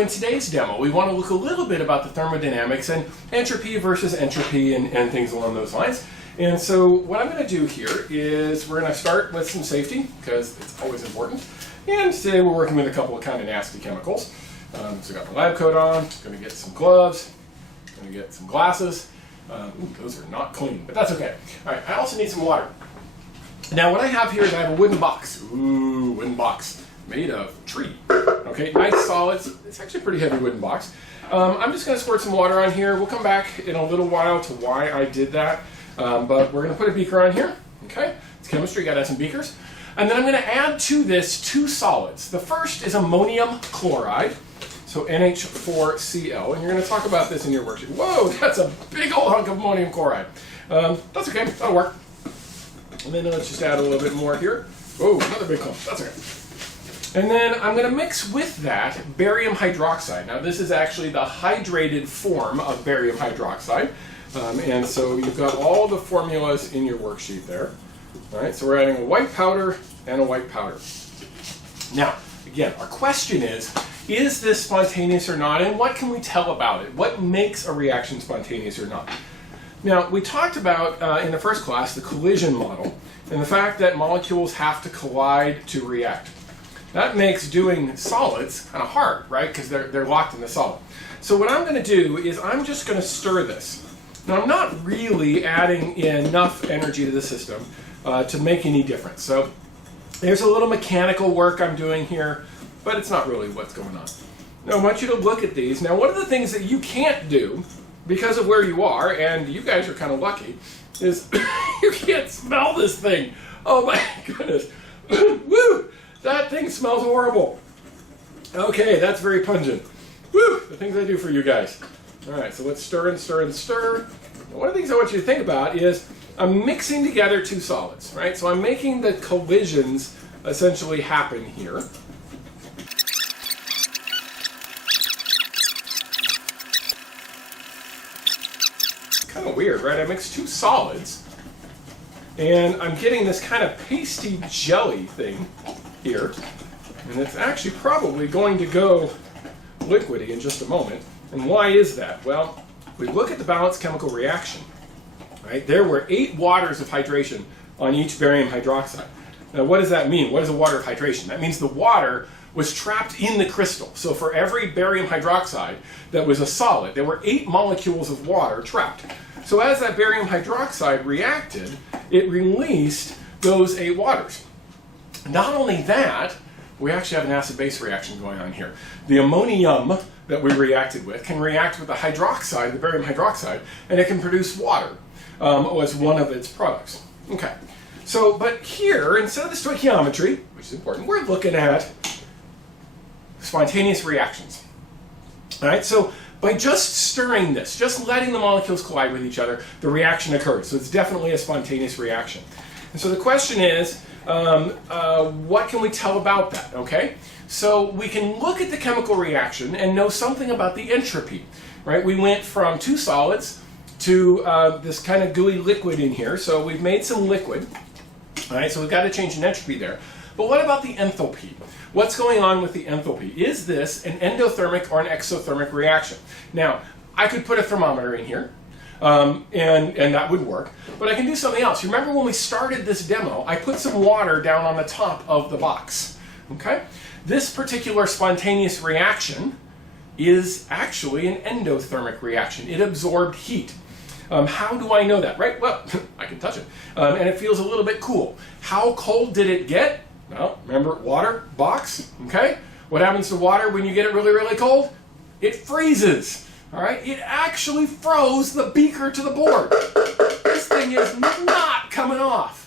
in today's demo, we want to look a little bit about the thermodynamics and entropy versus entropy and things along those lines. And so what I'm going to do here is we're going to start with some safety, because it's always important. And today we're working with a couple of kind of nasty chemicals. So I got the lab coat on, going to get some gloves, going to get some glasses. Those are not clean, but that's okay. All right, I also need some water. Now what I have here is I have a wooden box. Ooh, wooden box. Made of tree. Okay, nice solid. It's actually a pretty heavy wooden box. I'm just going to squirt some water on here. We'll come back in a little while to why I did that. But we're going to put a beaker on here. Okay, it's chemistry, got to have some beakers. And then I'm going to add to this two solids. The first is ammonium chloride, so NH4Cl. And you're going to talk about this in your worksheet. Whoa, that's a big old hunk of ammonium chloride. That's okay, that'll work. And then let's just add a little bit more here. Whoa, another big clump. That's okay. And then I'm going to mix with that barium hydroxide. Now this is actually the hydrated form of barium hydroxide. And so you've got all the formulas in your worksheet there. All right, so we're adding a white powder and a white powder. Now, again, our question is this spontaneous or not? And what can we tell about it? What makes a reaction spontaneous or not? Now, we talked about in the first class the collision model and the fact that molecules have to collide to react. That makes doing solids kind of hard, right? Because they're locked in the solid. So what I'm going to do is I'm just going to stir this. Now I'm not really adding enough energy to the system to make any difference. So there's a little mechanical work I'm doing here, but it's not really what's going on. Now I want you to look at these. Now one of the things that you can't do because of where you are, and you guys are kind of lucky, is you can't smell this thing. Oh my goodness. Woo! That thing smells horrible. Okay, that's very pungent. Woo! The things I do for you guys. All right, so let's stir and stir and stir. Now, one of the things I want you to think about is I'm mixing together two solids, right? So I'm making the collisions essentially happen here. Kind of weird, right? I mixed two solids, and I'm getting this kind of pasty jelly thing here, and it's actually probably going to go liquidy in just a moment. And why is that? Well, if we look at the balanced chemical reaction, right, there were 8 waters of hydration on each barium hydroxide. Now what does that mean? What is a water of hydration? That means the water was trapped in the crystal. So for every barium hydroxide that was a solid, there were 8 molecules of water trapped. So as that barium hydroxide reacted, it released those 8 waters. Not only that, we actually have an acid-base reaction going on here. The ammonium that we reacted with can react with the hydroxide, the barium hydroxide, and it can produce water as one of its products. Okay, so but here, instead of the stoichiometry, which is important, we're looking at spontaneous reactions. All right, so by just stirring this, just letting the molecules collide with each other, the reaction occurs. So it's definitely a spontaneous reaction. And so the question is, what can we tell about that, okay? So we can look at the chemical reaction and know something about the entropy, right? We went from two solids to this kind of gooey liquid in here, so we've made some liquid, all right? So we've got to change an entropy there. But what about the enthalpy? What's going on with the enthalpy? Is this an endothermic or an exothermic reaction? Now, I could put a thermometer in here, and that would work. But I can do something else. You remember when we started this demo, I put some water down on the top of the box. Okay? This particular spontaneous reaction is actually an endothermic reaction. It absorbed heat. How do I know that, right? Well, I can touch it. And it feels a little bit cool. How cold did it get? Well, remember water, box, okay? What happens to water when you get it really, really cold? It freezes. All right, it actually froze the beaker to the board. This thing is not coming off.